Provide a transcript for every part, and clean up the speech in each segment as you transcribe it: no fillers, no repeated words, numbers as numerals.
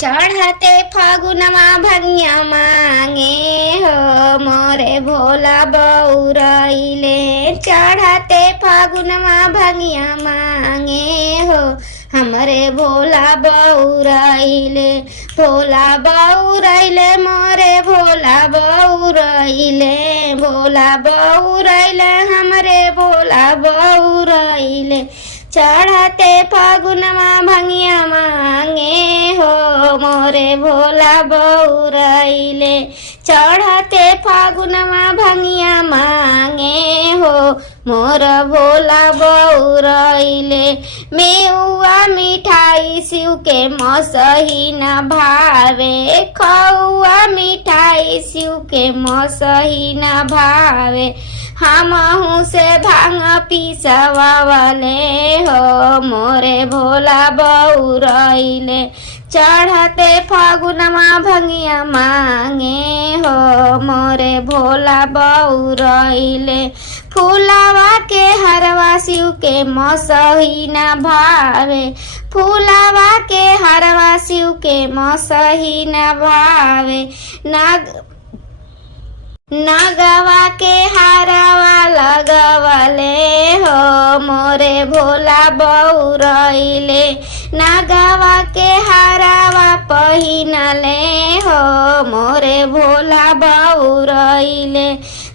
चढ़ते फागुनमा भंगिया मांगे हो मोरे भोला बउरइले। चढ़ते फागुनमा भंगिया मांगे हो हमरे भोला बउरइले। भोला बउरइले मोरे भोला बउरइले। भोला बउरइले हमरे भोला बउरइले। चढ़ते फागुनमा भंगिया मांगे हो मोरे भोला बउरइले। चढ़ते फागुनमा भंगिया मांगे हो मोर भोला बउरइले। मेउआ मिठाई शिव के मसही न भावे। खौआ मिठाई शिव के मसही न भावे। हमहू से भांग पिसवावले हो मोरे भोला बउरइले। चढ़ते फागुनमा भंगिया मांगे हो मोरे भोला बउरइले। फूलावा के हरवा शिव के मसही न भावे। फूलावा के हरवा शिव के मसही न भावे। नगवा के हारवा लगवले हो मोरे भोला बउरइले। नगवा के हारवा पहिनले हो मोरे भोला बउरइले।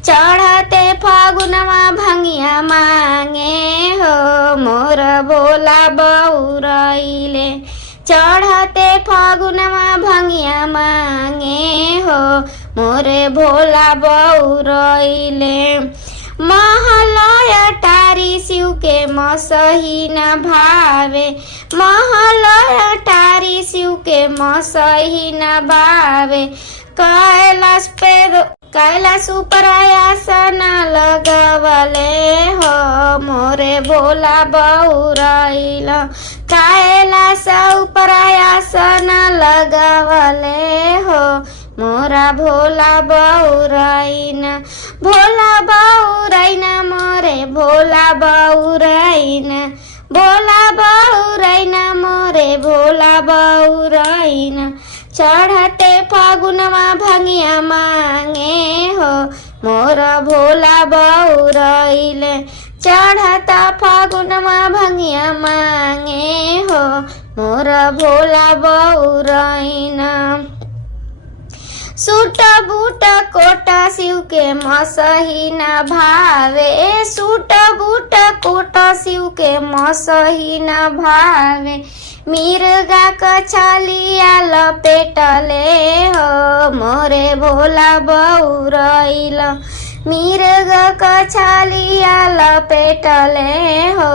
चढ़ते फागुनमा भंगिया मांगे हो मोर भोला बउरइले। चढ़ते फागुनमा भंगिया मांगे हो मोरे भोला बउरइले। महलय टारी शिव के मसही न भावे। महलय टारी शिव के मसही न भावे। कैलाश ऊपर आसन लगवले हो मोरे भोला बउरइले। कैलाश ऊपर आसन लगवले हो मोरा भोला बउरइना। भोला बउरइना मोरे भोला बउरइना। भोला बउरइना मोरे भोला बउरइना। चढ़ते फागुनमा भंगिया मांगे हो मोर भोला बउरइले। चढ़ता फागुनमा भंगिया मांगे हो मोर भोला बउरइना। सूट बूट कोट शिव के मसही न भावे। सूट बूट कोट शिव के मसही न भावे। मिर्गा कछलिया लपेटले हो मोरे भोला बउरइले। मिर्ग कछलिया लपेटले हो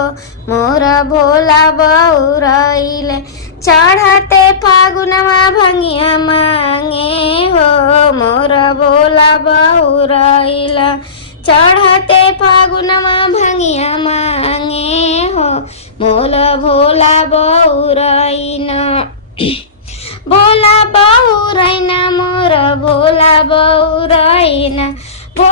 मोर भोला बउरइले। चढ़ते फागुनमा भंगिया मांगे हो मोर भोला बउरइले। चढ़ते फागुनमा भंगिया मांगे हो मोर भोला बउरइना। भोला बउरइना मोर भोला बउरइना।